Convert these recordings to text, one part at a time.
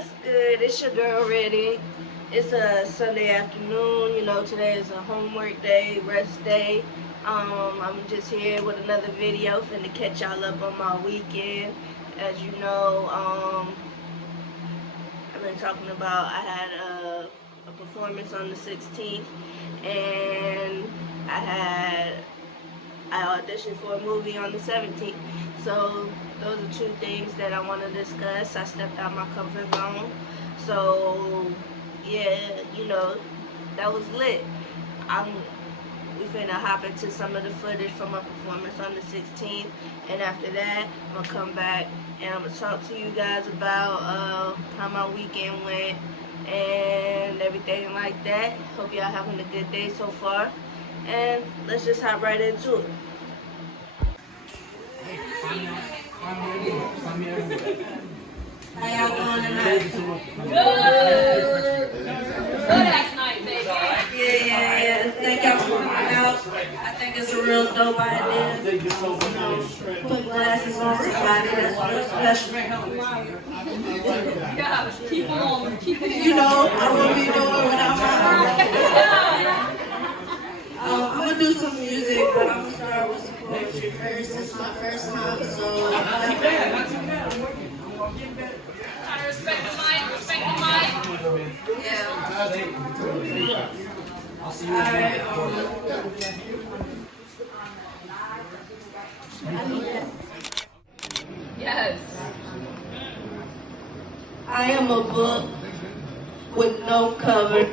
What's good? It's your girl Ready. It's a Sunday afternoon. You know, today is a homework day, rest day. I'm just here with another video, finna catch y'all up on my weekend. As you know, I've been talking about I had a performance on the 16th, and I auditioned for a movie on the 17th. So those are two things that I want to discuss. I stepped out my comfort zone. So yeah, you know, that was lit. We finna hop into some of the footage from my performance on the 16th, and after that, I'm gonna come back and I'm gonna talk to you guys about how my weekend went and everything like that. Hope y'all having a good day so far, and let's just hop right into it. How y'all doing tonight? Good. Good ass night, baby. Yeah. Thank y'all for coming out. I think it's a real dope idea. Put glasses on somebody that's real special. Yeah, keep on. You know, I wouldn't be doing without my I'm gonna do some music, but I'm gonna start with some poetry first. It's my first time, so I respect the mic. Respect the mic. yeah. Alright. Yes. I am a book with no cover,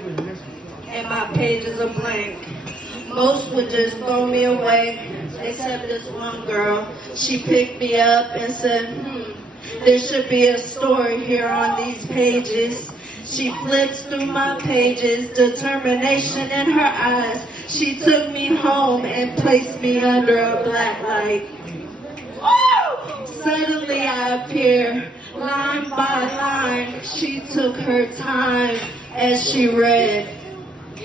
and my pages are blank. Most would just throw me away, except this one girl. She picked me up and said, there should be a story here on these pages. She flips through my pages, determination in her eyes. She took me home and placed me under a black light. Suddenly I appear, line by line. She took her time as she read.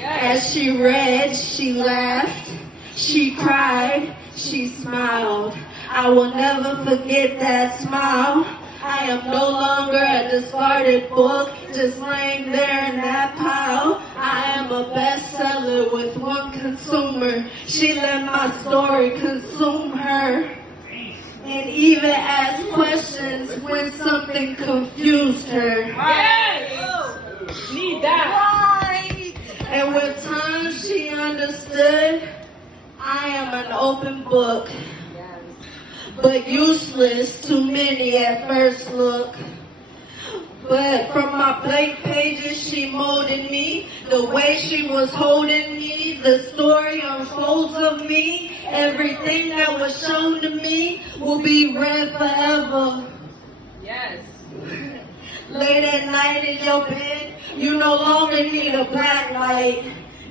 As she read, she laughed, she cried, she smiled. I will never forget that smile. I am no longer a discarded book, just laying there in that pile. I am a bestseller with one consumer. She let my story consume her, and even asked questions when something confused her. Yes. Need that. And with time she understood, I am an open book, but useless to many at first look. But from my blank pages she molded me, the way she was holding me, the story unfolds of me. Everything that was shown to me will be read forever. Yes. Late at night in your bed, you no longer need a black light,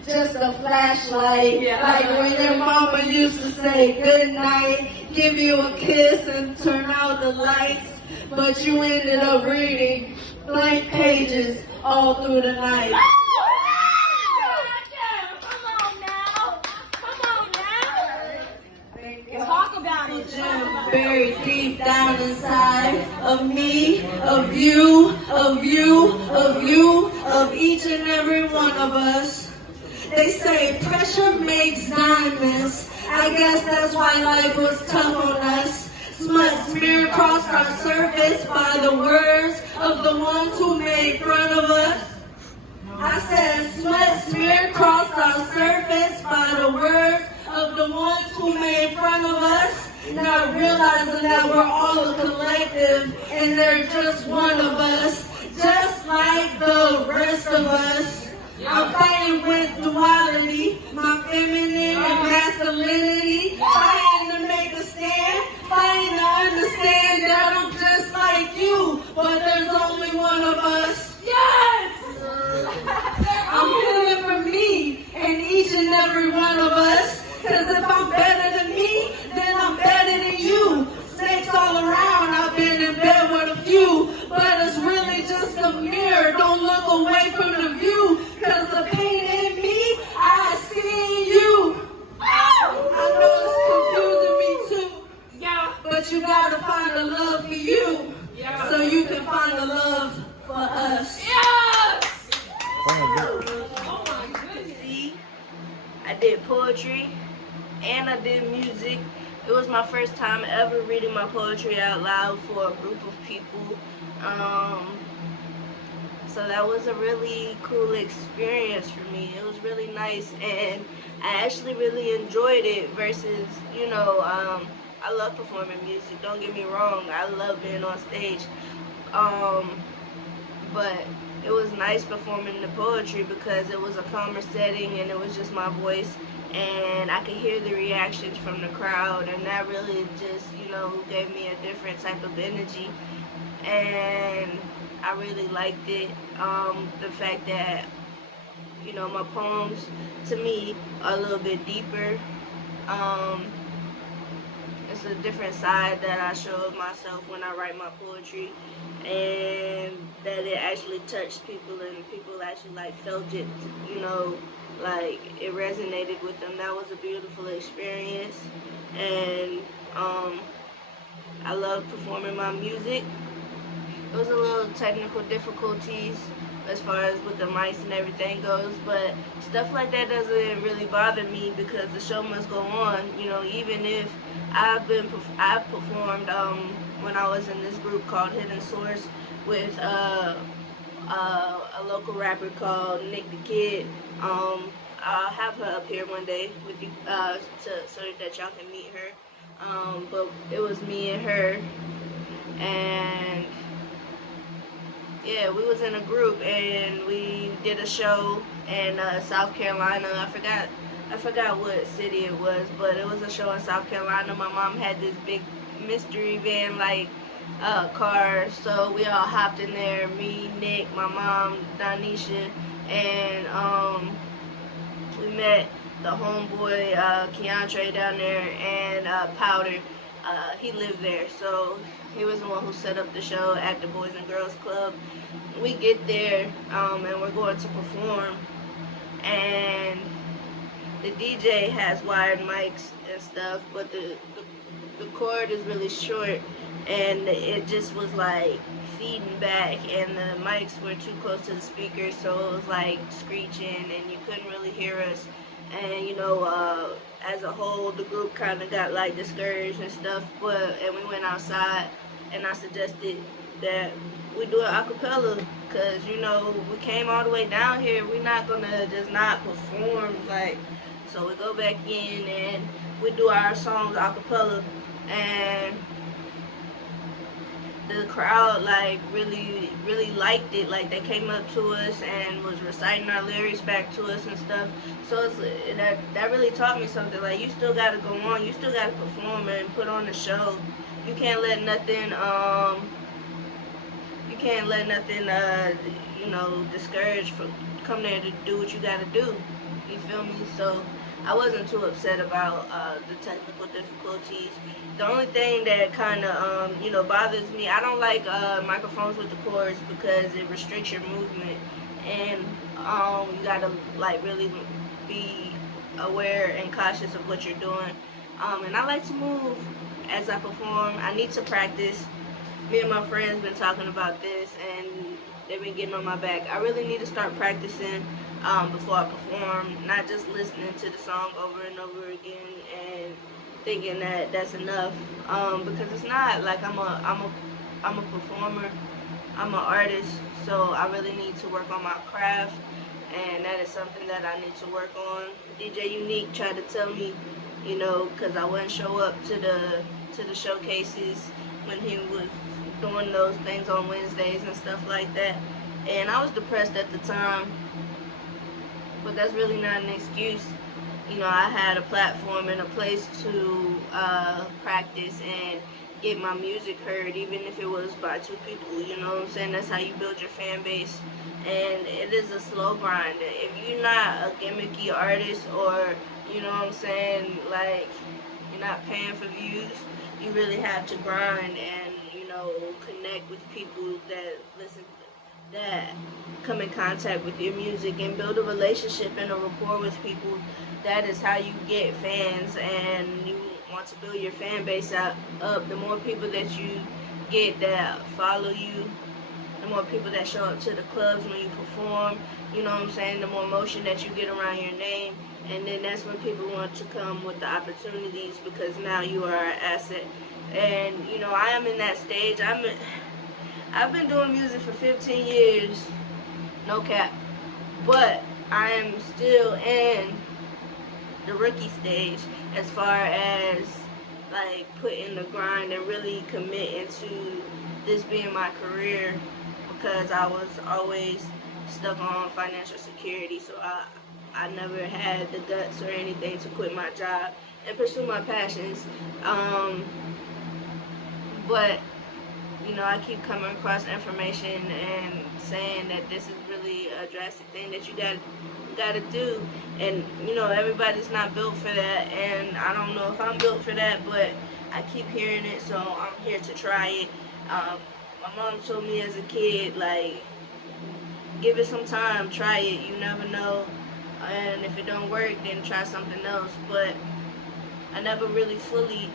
just a flashlight. Like when your mama used to say good night, give you a kiss and turn out the lights, but you ended up reading blank pages all through the night. Talk about it. Buried deep down inside of me, of you, of you, of you, of each and every one of us. They say pressure makes diamonds. I guess that's why life was tough on us. Smut smeared across our surface by the words of the ones who made fun of us. I said smut smeared across our surface by the words of the ones who made fun of us, not realizing that we're all a collective and they're just one of us, just like the rest of us. I'm fighting with duality, my feminine and masculinity, fighting to make a stand, fighting to understand that I'm just like you, but there's only one of us. Yes! I'm healing for me and each and every one of us. Cause if I'm better than me, then I'm better than you. Snakes all around, I've been in bed with a few, but it's really just a mirror. Don't look away from the view, cause the pain in me, I see in you. I know it's confusing me too. Yeah. But you gotta find the love for you, so you can find the love for us. poetry and I did music. It was my first time ever reading my poetry out loud for a group of people. Um, so that was a really cool experience for me. It was really nice, and I actually really enjoyed it. Versus, I love performing music. Don't get me wrong. I love being on stage. Um, but it was nice performing the poetry because it was a calmer setting and it was just my voice, and I could hear the reactions from the crowd, and that really just gave me a different type of energy, and I really liked it. The fact that my poems to me are a little bit deeper. um, it's a different side that I show of myself when I write my poetry, and that it actually touched people and people actually felt it, like it resonated with them. That was a beautiful experience, and I love performing my music. It was a little technical difficulties as far as with the mics and everything goes, but stuff like that doesn't really bother me because the show must go on. Even if I've performed when I was in this group called Hidden Source with a local rapper called Nick the Kid. I'll have her up here one day with you so that y'all can meet her. But it was me and her, and yeah, we was in a group and we did a show in South Carolina. I forgot what city it was, but it was a show in South Carolina. My mom had this big mystery van car, so we all hopped in there. Me, Nick, my mom, Donisha, and we met the homeboy Keandre down there, and Powder. He lived there, so he was the one who set up the show at the Boys and Girls Club. We get there, and we're going to perform, and the DJ has wired mics and stuff, but the cord is really short, and it just was feeding back, and the mics were too close to the speakers, so it was screeching, and you couldn't really hear us. And as a whole, the group kind of got discouraged and stuff. And we went outside, and I suggested that we do an acapella, because we came all the way down here. We're not gonna just not perform. So we go back in and we do our songs acapella, and the crowd really liked it. They came up to us and was reciting our lyrics back to us and stuff. So that really taught me something. You still gotta go on, you still gotta perform and put on the show. You can't let nothing discourage from come there to do what you gotta do. You feel me? So I wasn't too upset about the technical difficulties. The only thing that kind of bothers me, I don't like microphones with the cords because it restricts your movement, and you gotta really be aware and cautious of what you're doing. And I like to move as I perform. I need to practice. Me and my friends been talking about this, and they've been getting on my back. I really need to start practicing before I perform, not just listening to the song over and over again and thinking that that's enough, because it's not. I'm a performer, I'm an artist, so I really need to work on my craft, and that is something that I need to work on. DJ Unique tried to tell me, because I wouldn't show up to the showcases when he was doing those things on Wednesdays and stuff like that, and I was depressed at the time. But that's really not an excuse. I had a platform and a place to practice and get my music heard, even if it was by 2 people. You know what I'm saying? That's how you build your fan base. And it is a slow grind. If you're not a gimmicky artist, or, you know what I'm saying, you're not paying for views, you really have to grind and, connect with people that listen, that come in contact with your music, and build a relationship and a rapport with people. That is how you get fans, and you want to build your fan base up. The more people that you get that follow you, the more people that show up to the clubs when you perform, you know what I'm saying, the more motion that you get around your name, and then that's when people want to come with the opportunities because now you are an asset. And you know, I am in that stage. I've been doing music for 15 years, no cap, but I am still in the rookie stage as far as like putting the grind and really committing to this being my career, because I was always stuck on financial security, so I never had the guts or anything to quit my job and pursue my passions. But you know, I keep coming across information and saying that this is really a drastic thing that you gotta do, and you know, everybody's not built for that, and I don't know if I'm built for that, but I keep hearing it, so I'm here to try it. My mom told me as a kid, like, give it some time, try it, you never know, and if it don't work, then try something else. But I never really fully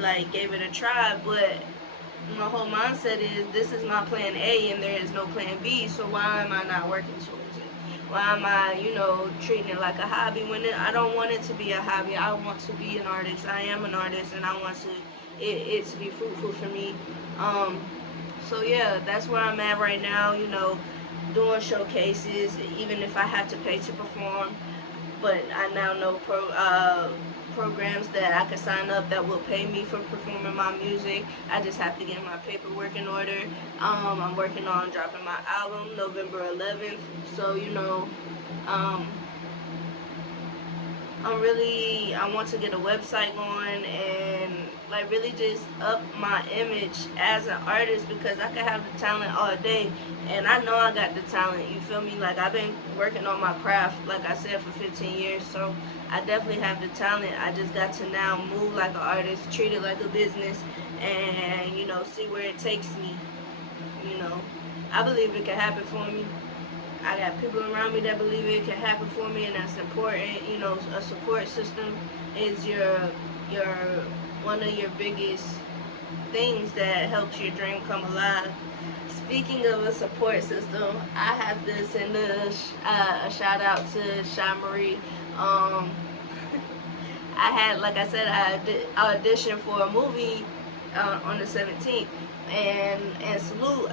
like gave it a try, but my whole mindset is this is my plan A and there is no plan B, so why am I not working towards it? Why am I, you know, treating it like a hobby when I don't want it to be a hobby? I want to be an artist. I am an artist, and I want it to be fruitful for me. So yeah, that's where I'm at right now, you know, doing showcases, even if I have to pay to perform. But I now know programs that I can sign up that will pay me for performing my music. I just have to get my paperwork in order. I'm working on dropping my album November 11th. So, you know, um, I want to get a website going and like really just up my image as an artist, because I can have the talent all day, and I know I got the talent, you feel me? Like, I've been working on my craft, like I said, for 15 years, so I definitely have the talent. I just got to now move like an artist, treat it like a business, and, you know, see where it takes me, you know. I believe it can happen for me. I got people around me that believe it can happen for me, and that's important. You know, a support system is your one of your biggest things that helps your dream come alive. Speaking of a support system, I have to send a shout out to Sha Marie. I had, like I said, I auditioned for a movie on the 17th, and salute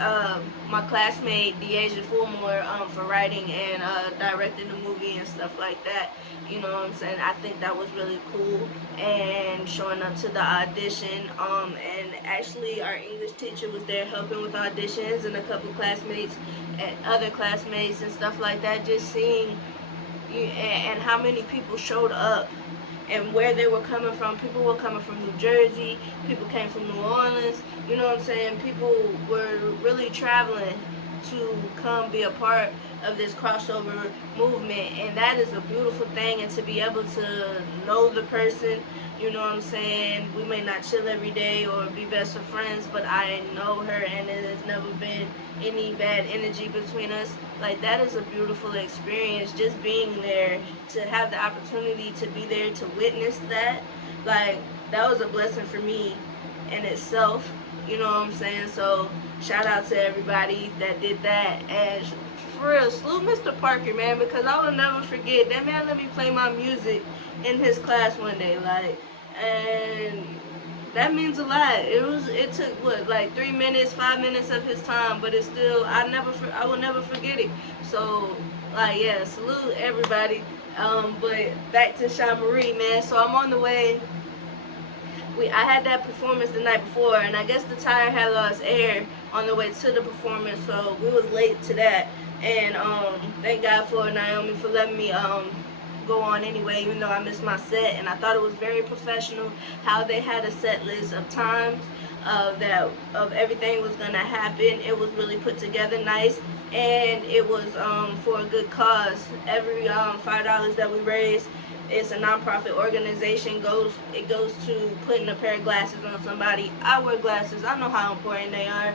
my classmate Deasia Fulmore for writing and directing the movie and stuff like that. You know what I'm saying? I think that was really cool, and showing up to the audition. And actually, our English teacher was there helping with auditions, and a couple classmates and other classmates and stuff like that. Just seeing and how many people showed up and where they were coming from. People were coming from New Jersey, people came from New Orleans, you know what I'm saying? People were really traveling to come be a part of this crossover movement, and that is a beautiful thing. And to be able to know the person, you know what I'm saying? We may not chill every day or be best of friends, but I know her, and it has never been any bad energy between us. Like, that is a beautiful experience, just being there, to have the opportunity to be there to witness that. Like, that was a blessing for me in itself, you know what I'm saying? So shout out to everybody that did that. And for real, salute Mr. Parker, man, because I will never forget that man let me play my music in his class one day, like, and that means a lot. It took what, like 3 minutes, 5 minutes of his time, but it's still, I will never forget it. So like, yeah, salute everybody. But back to Sha Marie, man. So I'm on the way. I had that performance the night before, and I guess the tire had lost air on the way to the performance, so we was late to that. And thank God for Naomi for letting me go on anyway, even though I missed my set. And I thought it was very professional how they had a set list of times of everything was gonna happen. It was really put together nice, and it was for a good cause. Every $5 that we raised, it's a non-profit organization, it goes to putting a pair of glasses on somebody. I wear glasses, I know how important they are,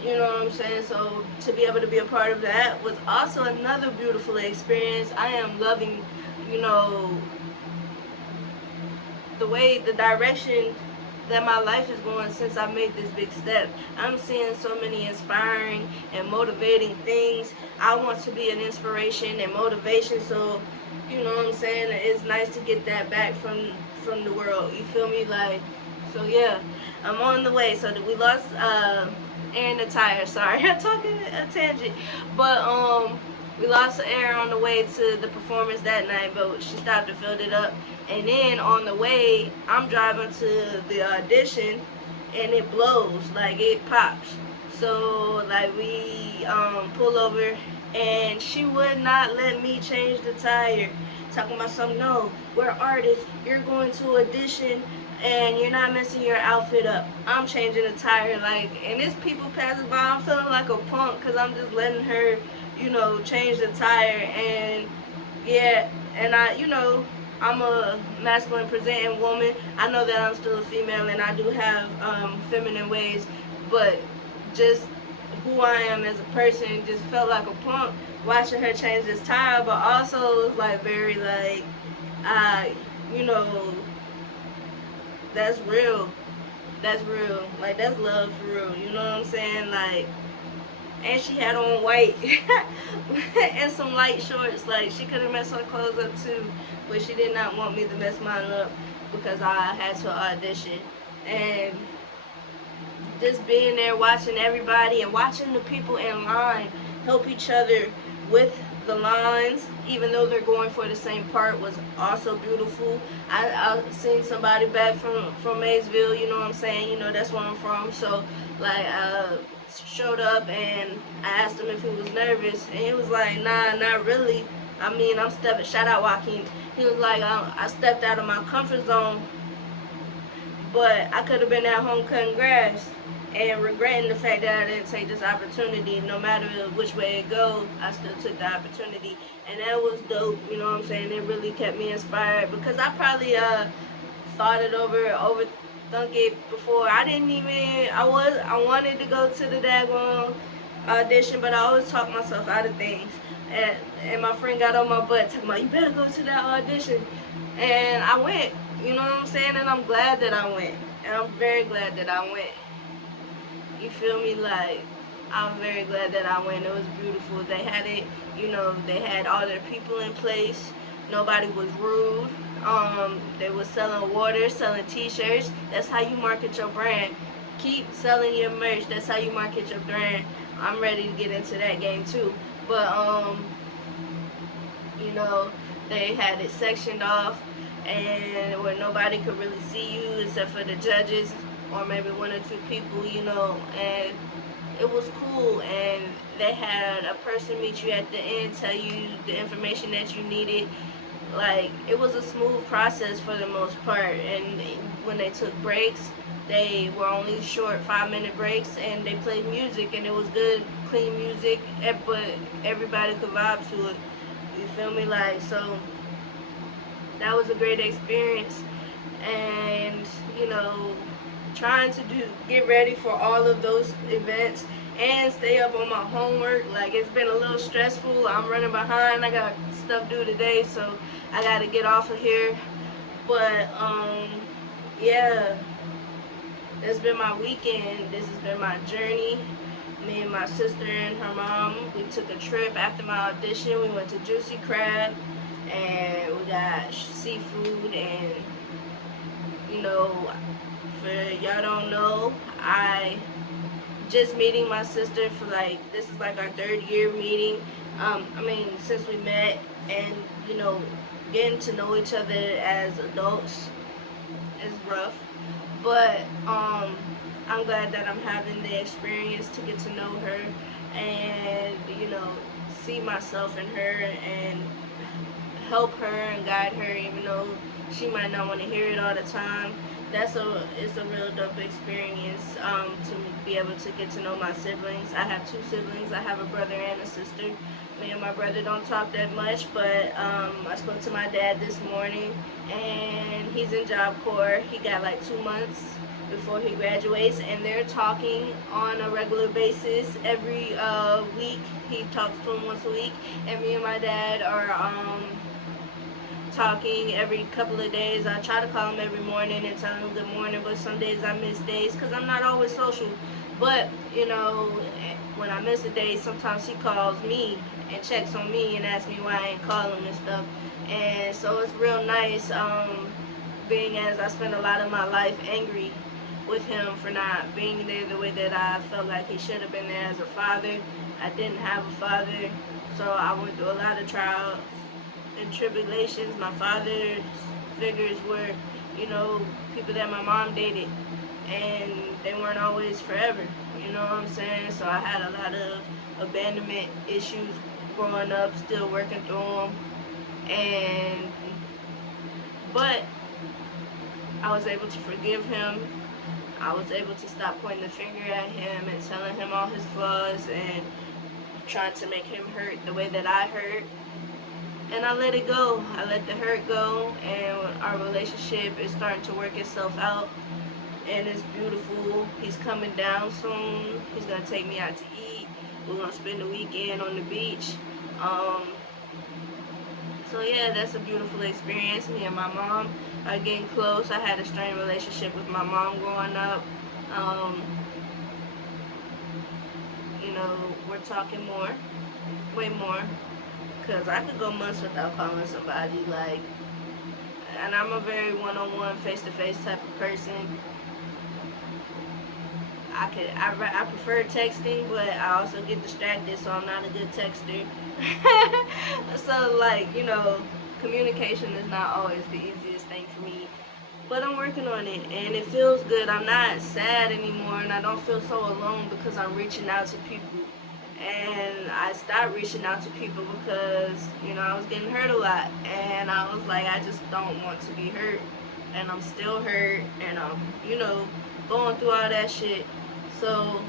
you know what I'm saying? So to be able to be a part of that was also another beautiful experience. I am loving, you know, the way, the direction that my life is going since I made this big step. I'm seeing so many inspiring and motivating things. I want to be an inspiration and motivation, so you know what I'm saying? It's nice to get that back from the world. You feel me? Like, so yeah, I'm on the way. So we lost air in the tire. Sorry, I'm talking a tangent, but we lost air on the way to the performance that night, but she stopped and filled it up. And then on the way, I'm driving to the audition, and it blows, like it pops. So like we pull over, and she would not let me change the tire. Talking about something, no, we're artists. You're going to audition, and you're not messing your outfit up. I'm changing the tire, like, and there's people passing by. I'm feeling like a punk because I'm just letting her, you know, change the tire. And yeah, and I'm a masculine presenting woman. I know that I'm still a female, and I do have feminine ways, but just who I am as a person just felt like a punk watching her change this tire. But also it was like very like, you know, that's real. That's real. Like, that's love for real. You know what I'm saying? Like, and she had on white and some light shorts. Like, she could have messed her clothes up too, but she did not want me to mess mine up because I had to audition. And just being there watching everybody and watching the people in line help each other with the lines, even though they're going for the same part, was also beautiful. I seen somebody back from Maysville, you know what I'm saying? You know, that's where I'm from. So like showed up, and I asked him if he was nervous, and he was like, nah, not really. I mean, I'm stepping, shout out Joaquin. He was like, I stepped out of my comfort zone, but I could have been at home cutting grass and regretting the fact that I didn't take this opportunity. No matter which way it goes, I still took the opportunity, and that was dope. You know what I'm saying? It really kept me inspired because I probably thought it overthunk it before. I didn't even. I wanted to go to the daggone audition, but I always talk myself out of things. And my friend got on my butt talking about, you better go to that audition, and I went. You know what I'm saying? And I'm glad that I went, and I'm very glad that I went. You feel me? Like, I'm very glad that I went. It was beautiful. They had it, you know, they had all their people in place. Nobody was rude. They was selling water, selling t-shirts. That's how you market your brand. Keep selling your merch. That's how you market your brand. I'm ready to get into that game too. But you know, they had it sectioned off, and where nobody could really see you except for the judges or maybe one or two people, you know, and it was cool. And they had a person meet you at the end, tell you the information that you needed. Like, it was a smooth process for the most part. And when they took breaks, they were only short 5-minute breaks, and they played music, and it was good, clean music, but everybody could vibe to it. You feel me? Like, so that was a great experience. And you know, trying to get ready for all of those events and stay up on my homework, like, it's been a little stressful. I'm running behind. I got stuff due today, so I got to get off of here. But yeah, it's been my weekend. This has been my journey. Me and my sister and her mom, we took a trip after my audition. We went to Juicy Crab, and we got seafood. And you know, for y'all don't know, I just meeting my sister for like, this is like our 3rd year meeting. I mean, since we met, and you know, getting to know each other as adults is rough, but I'm glad that I'm having the experience to get to know her and, you know, see myself in her and help her and guide her, even though she might not want to hear it all the time. It's a real dope experience to be able to get to know my siblings. I have 2 siblings. I have a brother and a sister. Me and my brother don't talk that much, but I spoke to my dad this morning, and he's in Job Corps. He got like 2 months before he graduates, and they're talking on a regular basis every week. He talks to him once a week, and me and my dad are talking every couple of days. I try to call him every morning and tell him good morning, but some days I miss days because I'm not always social. But, you know, when I miss a day, sometimes he calls me and checks on me and asks me why I ain't calling him and stuff. And so it's real nice, being as I spent a lot of my life angry with him for not being there the way that I felt like he should have been there as a father. I didn't have a father, so I went through a lot of trials and tribulations. My father's figures were, you know, people that my mom dated, and they weren't always forever, you know what I'm saying? So I had a lot of abandonment issues growing up, still working through them, and but I was able to forgive him. I was able to stop pointing the finger at him and telling him all his flaws and trying to make him hurt the way that I hurt. And I let it go. I let the hurt go, and our relationship is starting to work itself out. And it's beautiful. He's coming down soon. He's gonna take me out to eat. We're gonna spend the weekend on the beach. So yeah, that's a beautiful experience. Me and my mom are getting close. I had a strained relationship with my mom growing up. Um, you know, we're talking more, way more, because I could go months without calling somebody, like, and I'm a very one-on-one, face-to-face type of person. I prefer texting, but I also get distracted, so I'm not a good texter. So, like, you know, communication is not always the easiest thing for me, but I'm working on it, and it feels good. I'm not sad anymore, and I don't feel so alone because I'm reaching out to people. And I stopped reaching out to people because, you know, I was getting hurt a lot, and I was like, I just don't want to be hurt, and I'm still hurt, and I'm, you know, going through all that shit. So,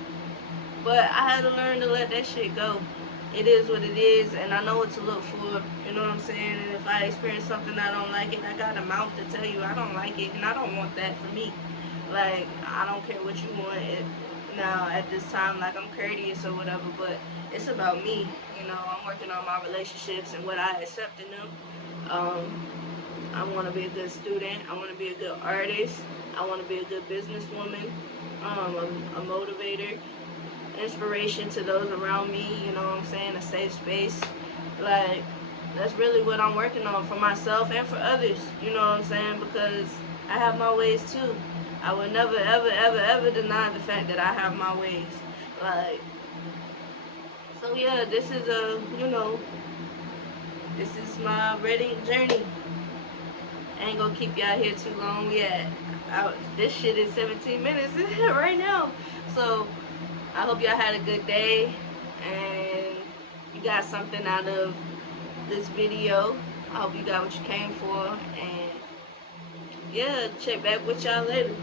but I had to learn to let that shit go. It is what it is, and I know what to look for. You know what I'm saying? And if I experience something I don't like it, I got a mouth to tell you I don't like it, and I don't want that for me. Like, I don't care what you want. Now, at this time, like, I'm courteous or whatever, but it's about me. You know, I'm working on my relationships and what I accept in them. Um, I want to be a good student. I want to be a good artist. I want to be a good businesswoman, a motivator, inspiration to those around me, you know what I'm saying, a safe space. Like, that's really what I'm working on for myself and for others, you know what I'm saying, because I have my ways too. I would never, ever, ever, ever deny the fact that I have my ways. Like, so yeah, this is you know, this is my Reading journey. I ain't gonna keep y'all here too long. This shit is 17 minutes right now. So, I hope y'all had a good day and you got something out of this video. I hope you got what you came for, and yeah, check back with y'all later.